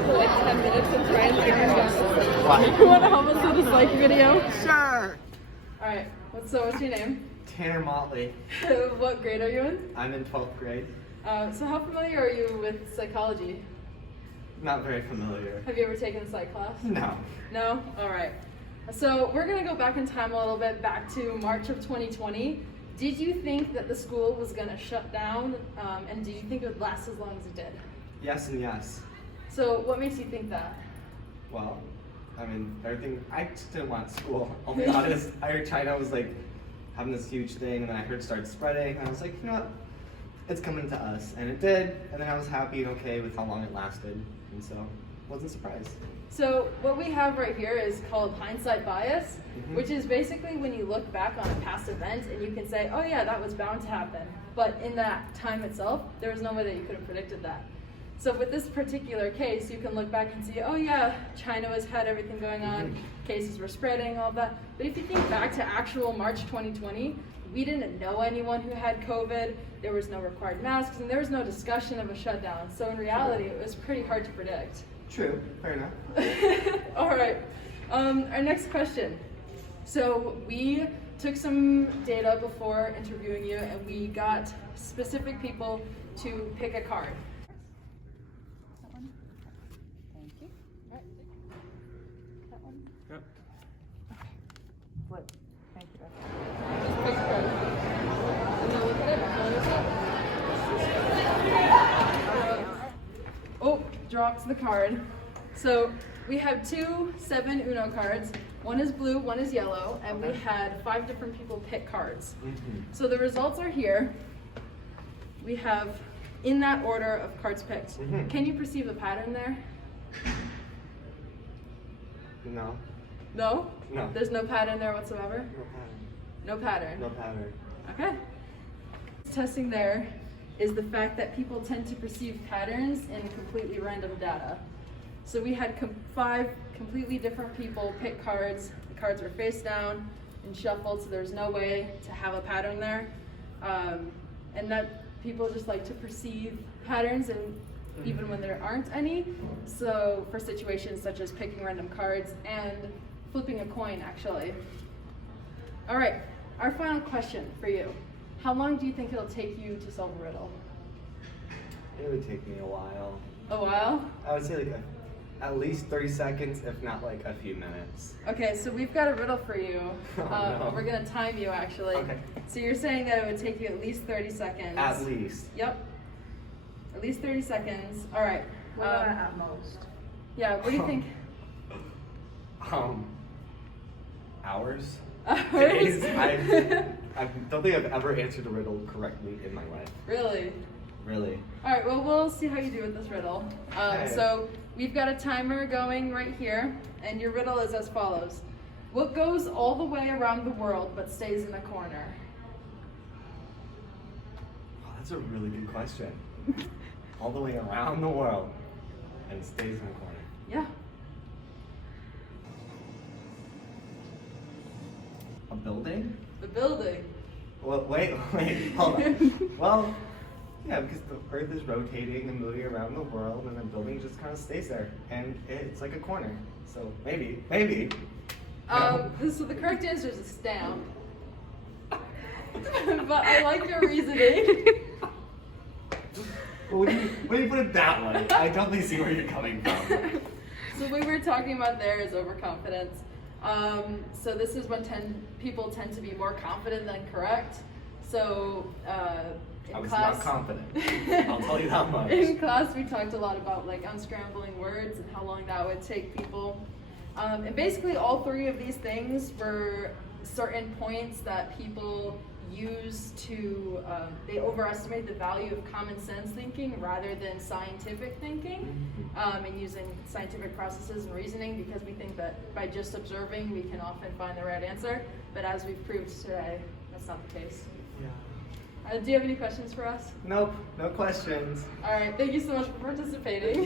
for like 10 minutes and try and figure it out? What? You want to help us with this like video? Sure. Alright, what's your name? Tanner Motley. What grade are you in? I'm in 12th grade. So how familiar are you with psychology? Not very familiar. Have you ever taken a psych class? No. No? Alright. So we're going to go back in time a little bit, back to March of 2020. Did you think that the school was going to shut down, and do you think it would last as long as it did? Yes and yes. So what makes you think that? Well, I mean, everything, I just didn't want school. I'll be honest. I heard China was like having this huge thing, and then I heard it started spreading, and I was like, you know what? It's coming to us. And it did, and then I was happy and okay with how long it lasted, and so wasn't surprised. So what we have right here is called hindsight bias, which is basically when you look back on a past event and you can say, oh yeah, that was bound to happen. But in that time itself, there was no way that you could have predicted that. So with this particular case, you can look back and see, oh yeah, China had everything going on, cases were spreading, all that. But if you think back to actual March 2020, we didn't know anyone who had COVID, there was no required masks, and there was no discussion of a shutdown. So in reality, it was pretty hard to predict. True, fair enough. All right, our next question. So we took some data before interviewing you, and we got specific people to pick a card. That one? Thank you. All right. That one? Yep. Okay. Flip. Thank you. Just pick a card. And now look at it. Oh, dropped the card. So we have 2 7 Uno cards. One is blue, one is yellow, and we had 5 different people pick cards. So the results are here. We have in that order of cards picked. Can you perceive a pattern there? No. No? No. There's no pattern there whatsoever? No pattern. No pattern. No pattern. Okay. Testing there is the fact that people tend to perceive patterns in completely random data. So we had 5 completely different people pick cards. The cards were face down and shuffled, so there's no way to have a pattern there. And that people just like to perceive patterns, and even when there aren't any. So for situations such as picking random cards and flipping a coin, actually. All right, our final question for you. How long do you think it'll take you to solve a riddle? It would take me a while. A while? I would say like at least 30 seconds, if not like a few minutes. Okay, so we've got a riddle for you. Oh, no. We're gonna time you actually. Okay. So you're saying that it would take you at least 30 seconds. At least. Yep. At least 30 seconds. All right. What about at most? Yeah, what do you think? Hours? Hours? Days? I don't think I've ever answered a riddle correctly in my life. Really? Really. All right, well, we'll see how you do with this riddle. Okay. So we've got a timer going right here, and your riddle is as follows. What goes all the way around the world but stays in a corner? Oh, that's a really good question. All the way around the world and stays in the corner. Yeah. A building? The building. Well, wait, hold on. Well, yeah, because the Earth is rotating and moving around the world, and the building just kind of stays there, and it's like a corner. So maybe. So the correct answer is a stamp. But I like your reasoning. Well, when you put it that way, I definitely see where you're coming from. So what we were talking about there is overconfidence. So this is when people tend to be more confident than correct. So in I was class, not confident. I'll tell you that much. in class, we talked a lot about like unscrambling words and how long that would take people. And basically, all 3 of these things were certain points that people use to they overestimate the value of common sense thinking rather than scientific thinking, and using scientific processes and reasoning, because we think that by just observing we can often find the right answer, but as we've proved today, that's not the case. Yeah. Do you have any questions for us? Nope, no questions. All right, thank you so much for participating.